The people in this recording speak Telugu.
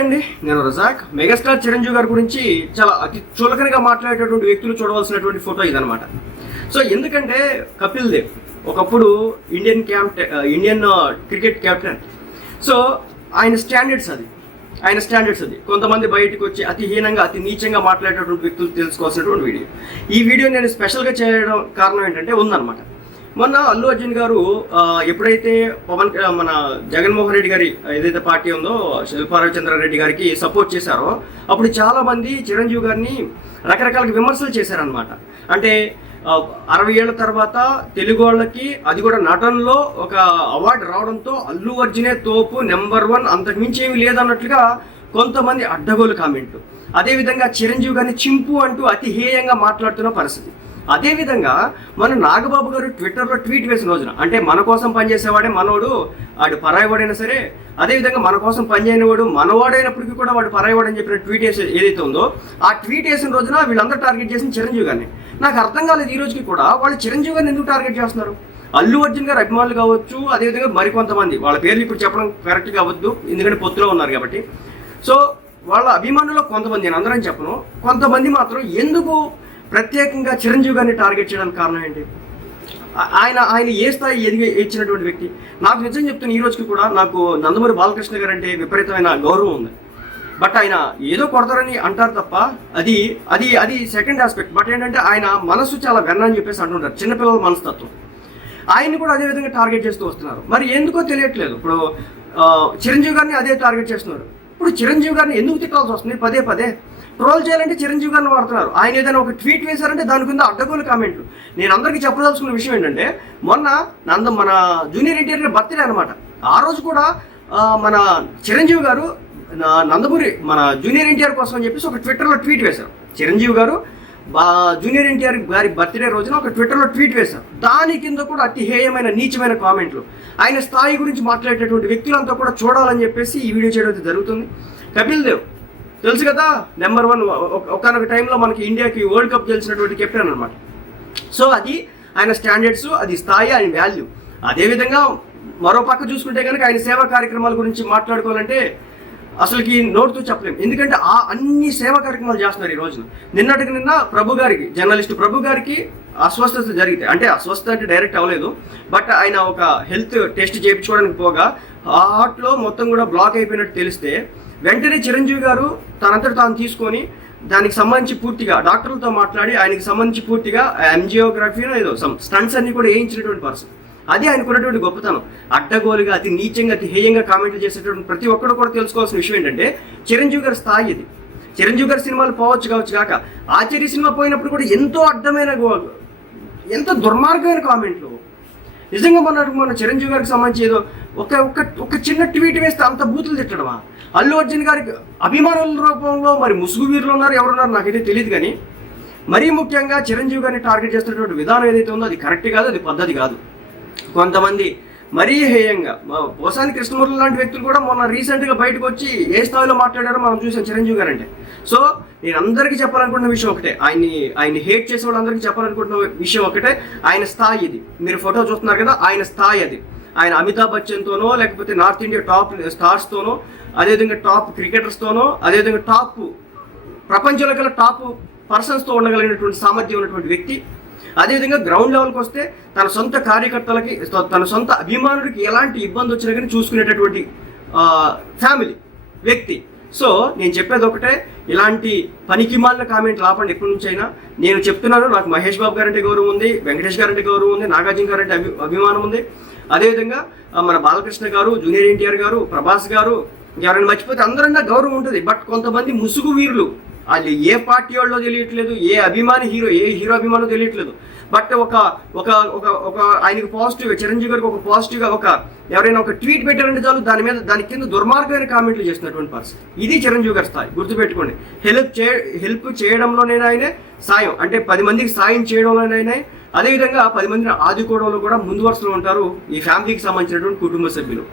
అండి, నేను రజాక్. మెగాస్టార్ చిరంజీవి గారి గురించి చాలా అతి చులకనగా మాట్లాడేటటువంటి వ్యక్తులు చూడవలసినటువంటి ఫోటో ఇదనమాట. సో ఎందుకంటే కపిల్ దేవ్ ఒకప్పుడు ఇండియన్ క్రికెట్ కెప్టెన్. సో ఆయన స్టాండర్డ్స్ అది కొంతమంది బయటకు వచ్చి అతి హీనంగా అతి నీచంగా మాట్లాడేటటువంటి వ్యక్తులు తెలుసుకోవాల్సినటువంటి వీడియో. ఈ వీడియో నేను స్పెషల్గా చేయడం కారణం ఏంటంటే ఉందన్నమాట. మొన్న అల్లు అర్జున్ గారు ఎప్పుడైతే మన జగన్మోహన్ రెడ్డి గారి ఏదైతే పార్టీ ఉందో శిల్పారావు గారికి సపోర్ట్ చేశారో అప్పుడు చాలా మంది చిరంజీవి గారిని రకరకాల విమర్శలు చేశారనమాట. అంటే 60 ఏళ్ల తర్వాత తెలుగు వాళ్ళకి అది కూడా నటనలో ఒక అవార్డు రావడంతో అల్లు అర్జునే తోపు నెంబర్ 1 అంతకుమించి ఏమీ లేదన్నట్లుగా కొంతమంది అడ్డగోలు కామెంట్లు. అదేవిధంగా చిరంజీవి గారిని చింపు అంటూ అతి హేయంగా మాట్లాడుతున్న పరిస్థితి. అదేవిధంగా మన నాగబాబు గారు ట్విట్టర్లో ట్వీట్ వేసిన రోజున, అంటే మన కోసం పనిచేసేవాడే మనోడు, వాడు పరాయివాడైనా సరే, అదేవిధంగా మన కోసం పనిచేయనివాడు మనవాడైనప్పటికీ కూడా వాడు పరాయివాడు అని చెప్పిన ట్వీట్ ఏదైతే ఉందో ఆ ట్వీట్ వేసిన రోజున వీళ్ళందరూ టార్గెట్ చేసిన చిరంజీవి గారిని. నాకు అర్థం కాలేదు ఈ రోజుకి కూడా వాళ్ళు చిరంజీవి గారిని ఎందుకు టార్గెట్ చేస్తున్నారు. అల్లు అర్జున్ గారు అభిమానులు కావచ్చు, అదేవిధంగా మరికొంతమంది, వాళ్ళ పేర్లు ఇప్పుడు చెప్పడం కరెక్ట్ కావద్దు ఎందుకంటే పొత్తులో ఉన్నారు కాబట్టి. సో వాళ్ళ అభిమానుల్లో కొంతమంది, నేను అందరం చెప్పను, కొంతమంది మాత్రం ఎందుకు ప్రత్యేకంగా చిరంజీవి గారిని టార్గెట్ చేయడానికి కారణం ఏంటి? ఆయన ఏ స్థాయి ఇచ్చినటువంటి వ్యక్తి. నాకు నిజం చెప్తున్న ఈ రోజుకి కూడా నాకు నందమూరి బాలకృష్ణ గారు అంటే విపరీతమైన గౌరవం ఉంది. బట్ ఆయన ఏదో కొడతారని అంటారు తప్ప అది అది అది సెకండ్ ఆస్పెక్ట్. బట్ ఏంటంటే ఆయన మనసు చాలా వెన్న అని చెప్పేసి అంటుంటారు, చిన్నపిల్లల మనస్తత్వం. ఆయన్ని కూడా అదే విధంగా టార్గెట్ చేస్తూ వస్తున్నారు. మరి ఎందుకో తెలియట్లేదు. ఇప్పుడు చిరంజీవి గారిని అదే టార్గెట్ చేస్తున్నారు. ఇప్పుడు చిరంజీవి గారిని ఎందుకు తిట్టాల్సి వస్తుంది పదే పదే? ట్రోల్ చేయాలంటే చిరంజీవి గారిని వాడుతున్నారు. ఆయన ఏదైనా ఒక ట్వీట్ వేశారంటే దాని కింద అడ్డగోలు కామెంట్లు. నేను అందరికీ చెప్పదలుచుకున్న విషయం ఏంటంటే, మొన్న మన జూనియర్ ఎన్టీఆర్ బర్త్డే అనమాట. ఆ రోజు కూడా మన చిరంజీవి గారు నందమూరి మన జూనియర్ ఎన్టీఆర్ కోసం అని చెప్పేసి ఒక ట్విట్టర్లో ట్వీట్ వేశారు. చిరంజీవి గారు జూనియర్ ఎన్టీఆర్ గారి బర్త్డే రోజున ఒక ట్విట్టర్లో ట్వీట్ వేశారు. దాని కింద కూడా అతి హేయమైన నీచమైన కామెంట్లు. ఆయన స్థాయి గురించి మాట్లాడేటటువంటి వ్యక్తులంతా కూడా చూడాలని చెప్పేసి ఈ వీడియో చేయడం జరుగుతుంది. కపిల్ దేవ్ తెలుసు కదా, నెంబర్ 1 ఒకనొక టైంలో మనకి ఇండియాకి వరల్డ్ కప్ గెలిచినటువంటి కెప్టెన్ అనమాట. సో అది ఆయన స్టాండర్డ్స్, అది స్థాయి, ఆయన వాల్యూ. అదేవిధంగా మరో పక్క చూసుకుంటే కనుక ఆయన సేవా కార్యక్రమాల గురించి మాట్లాడుకోవాలంటే అసలుకి నోటుతో చెప్పలేము. ఎందుకంటే అన్ని సేవా కార్యక్రమాలు చేస్తున్నారు ఈ రోజున. నిన్న ప్రభు గారికి, జర్నలిస్ట్ ప్రభు గారికి అస్వస్థత జరిగితే, అంటే అస్వస్థత అంటే డైరెక్ట్ అవ్వలేదు, బట్ ఆయన ఒక హెల్త్ టెస్ట్ చేయించుకోవడానికి పోగా హార్ట్లో మొత్తం కూడా బ్లాక్ అయిపోయినట్టు తెలిస్తే వెంటనే చిరంజీవి గారు తనంతట తాను తీసుకొని దానికి సంబంధించి పూర్తిగా డాక్టర్లతో మాట్లాడి ఆయనకి సంబంధించి పూర్తిగా ఎంజియోగ్రఫీలో ఏదో స్టంట్స్ అన్ని కూడా వేయించినటువంటి పర్సన్. అది ఆయనకున్నటువంటి గొప్పతనం. అడ్డగోలుగా అతి నీచంగా అతి హేయంగా కామెంట్లు చేసేటువంటి ప్రతి ఒక్కరు కూడా తెలుసుకోవాల్సిన విషయం ఏంటంటే చిరంజీవి గారి స్థాయి ఇది. చిరంజీవి గారి సినిమాలు కావచ్చు కాక ఆచార్య సినిమా పోయినప్పుడు కూడా ఎంతో అడ్డమైన ఎంతో దుర్మార్గమైన కామెంట్లు. నిజంగా మన చిరంజీవి గారికి సంబంధించి ఏదో ఒక చిన్న ట్వీట్ వేస్తే అంత బూతులు తిట్టడమా? అల్లు అర్జున్ గారికి అభిమానుల రూపంలో మరి ముసుగు వీరులు ఉన్నారు, ఎవరున్నారు నాకైతే తెలియదు. కానీ మరీ ముఖ్యంగా చిరంజీవి గారిని టార్గెట్ చేస్తున్నటువంటి విధానం ఏదైతే ఉందో అది కరెక్ట్ కాదు, అది పద్ధతి కాదు. కొంతమంది మరీ హేయంగా, పోసాని కృష్ణమూర్తి లాంటి వ్యక్తులు కూడా మొన్న రీసెంట్గా బయటకు వచ్చి ఏ స్థాయిలో మాట్లాడారో మనం చూసాం చిరంజీవి గారు అంటే. సో నేను అందరికీ చెప్పాలనుకుంటున్న విషయం ఒకటే, ఆయన్ని హేట్ చేసే వాళ్ళందరికీ చెప్పాలనుకుంటున్న విషయం ఒకటే, ఆయన స్థాయి ఇది. మీరు ఫోటో చూస్తున్నారు కదా, ఆయన స్థాయి అది. ఆయన అమితాబ్ బచ్చన్తోనో, లేకపోతే నార్త్ ఇండియా టాప్ స్టార్స్తోనో, అదేవిధంగా టాప్ క్రికెటర్స్తోనో, అదేవిధంగా ప్రపంచంలో గల టాప్ పర్సన్స్తో ఉండగలిగినటువంటి సామర్థ్యం ఉన్నటువంటి వ్యక్తి. అదేవిధంగా గ్రౌండ్ లెవెల్కి వస్తే తన సొంత కార్యకర్తలకి, తన సొంత అభిమానుడికి ఎలాంటి ఇబ్బంది వచ్చినా కానీ చూసుకునేటటువంటి ఫ్యామిలీ వ్యక్తి. సో నేను చెప్పేది ఒకటే, ఇలాంటి పనికిమాలిన కామెంట్లు ఆపండి ఎప్పటి నుంచి అయినా. నేను చెప్తున్నాను, నాకు మహేష్ బాబు గారంటే గౌరవం ఉంది, వెంకటేష్ గారంటే గౌరవం ఉంది, నాగార్జున గారంటే అభిమానం ఉంది. అదేవిధంగా మన బాలకృష్ణ గారు, జూనియర్ ఎన్టీఆర్ గారు, ప్రభాస్ గారు, ఎవరైనా మర్చిపోతే అందరన్నా గౌరవం ఉంటుంది. బట్ కొంతమంది ముసుగు వీరులు, వాళ్ళు ఏ పార్టీ వాళ్ళో తెలియట్లేదు, ఏ హీరో అభిమానో తెలియట్లేదు. బట్ ఒక ఒక ఒక ఒక ఆయనకు పాజిటివ్గా, చిరంజీవి గారికి ఒక పాజిటివ్గా ఎవరైనా ఒక ట్వీట్ పెట్టారంటే చాలు దాని కింద దుర్మార్గమైన కామెంట్లు చేస్తున్నటువంటి పరిస్థితి. ఇది చిరంజీవి గారి స్థాయి, గుర్తుపెట్టుకోండి. హెల్ప్ చేయడంలోనైనా ఆయనే, సాయం అంటే 10 మందికి సాయం చేయడంలోనైనా, అదేవిధంగా 10 మందిని ఆదుకోవడంలో కూడా ముందు వరుసలో ఉంటారు ఈ ఫ్యామిలీకి సంబంధించినటువంటి కుటుంబ సభ్యులు.